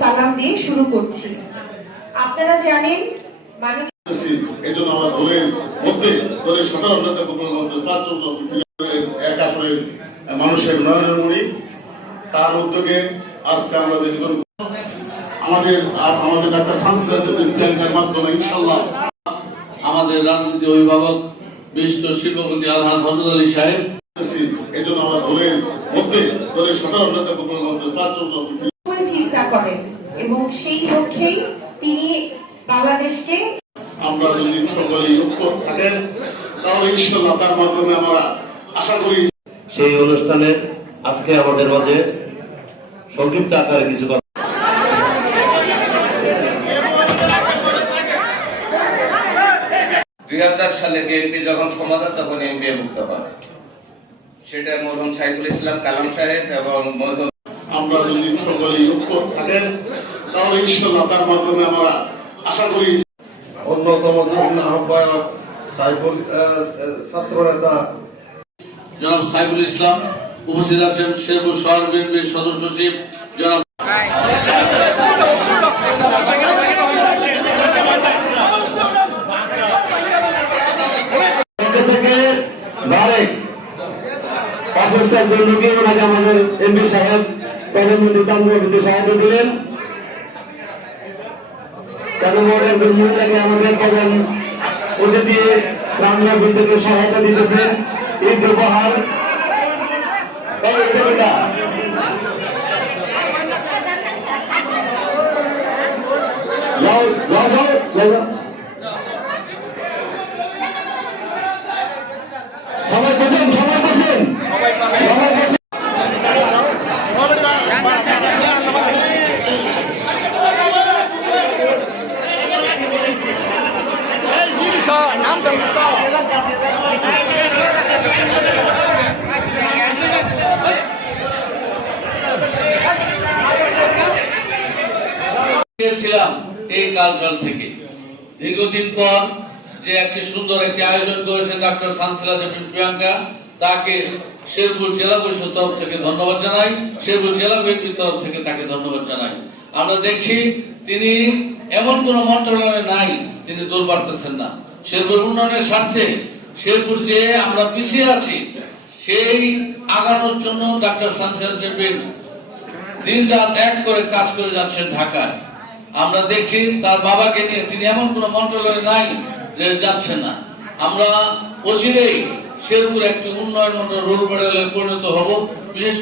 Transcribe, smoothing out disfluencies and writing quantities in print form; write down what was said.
সালাম দিয়ে শুরু করছি। আপনারা জানেন এইজন্য আমার দলের মধ্যে দলের সাধারণ নেতা এক আসনের মানুষের নয়নের মণি, তার উদ্যোগে আজকে আমরা আমাদের ডাক্তার প্রিয়াঙ্কার মাধ্যমে ইনশাআল্লাহ আমাদের রাজনীতি অভিভাবক বিশিষ্ট শিল্পপতি আলহাজ হজরত আলী সাহেব, এইজন্য আমার দলের মধ্যে দলের সাধারণ নেতা চিন্তা করেন এবং সেই লক্ষ্যেই তিনি বাংলাদেশকে আমরা যদি সকলেই ঐক্য থাকেন তাহলে ইনশাআল্লাহ তার মাধ্যমে আমরা আশা করি। সেই অনুষ্ঠানে আজকে আমাদের মাঝে সংক্ষিপ্ত আকারে কিছু কথা। 2000 সালে বিএনপি যখন ক্ষমতা তখন এমপিএ মুক্ত হয়, সেটা মরহুম সাইফুল ইসলাম কালাম সাহেব এবং মরহুম আমরা যদি সকলেই ঐক্য থাকেন তাহলে ইনশাআল্লাহ তার মাধ্যমে আমরা আশা করি। অন্যতম আহ্বায়ক সাইফুল ছাত্র নেতা জনাব সাইফুল ইসলাম, উপস্থিত আছেন শেরপুর শহর বিএনপির সদস্য সচিব জনাব আমাদের এমপি সাহেব প্রধানমন্ত্রী তাম্বুতে সহায়তা দিলেন। মহিলাকে আমাদের প্রধান অতিথি রামলা থেকে সহায়তা দিতেছেন। ঈদ উপহার সবাই বসেন, সবাই বসেন, সবাই বসেন। ছিলাম এই কালচার থেকে দীর্ঘদিন পর যে একটি সুন্দর একটি আয়োজন করেছেন ডাক্তার সানসিলা দেবী প্রিয়াঙ্কা, তাকে শেরপুর জেলা পরিষদ তরফ থেকে ধন্যবাদ জানাই, শেরপুর জেলা বিএনপির তরফ থেকে তাকে ধন্যবাদ জানাই। আমরা দেখছি তিনি এমন কোন মন্ত্রণালয় নাই তিনি দৌড় পারতেছেন না। শেরপুর উন্নয়নের স্বার্থে শেরপুর যে আমরা পিছিয়ে আছি সেই আগানোর জন্য ডাক্তার সানসিলা দেবী দিন রাত এক করে কাজ করে যাচ্ছেন ঢাকায়। আমরা দেখছি তার বাবাকে নিয়ে তিনি এমন কোন মন্ত্রণালয় নাই যে যাচ্ছেন না। আমরা অচিরেই শেরপুর একটি উন্নয়ন মন্ত্রণালয় রোল মডেলে পরিণত হব। বিশেষ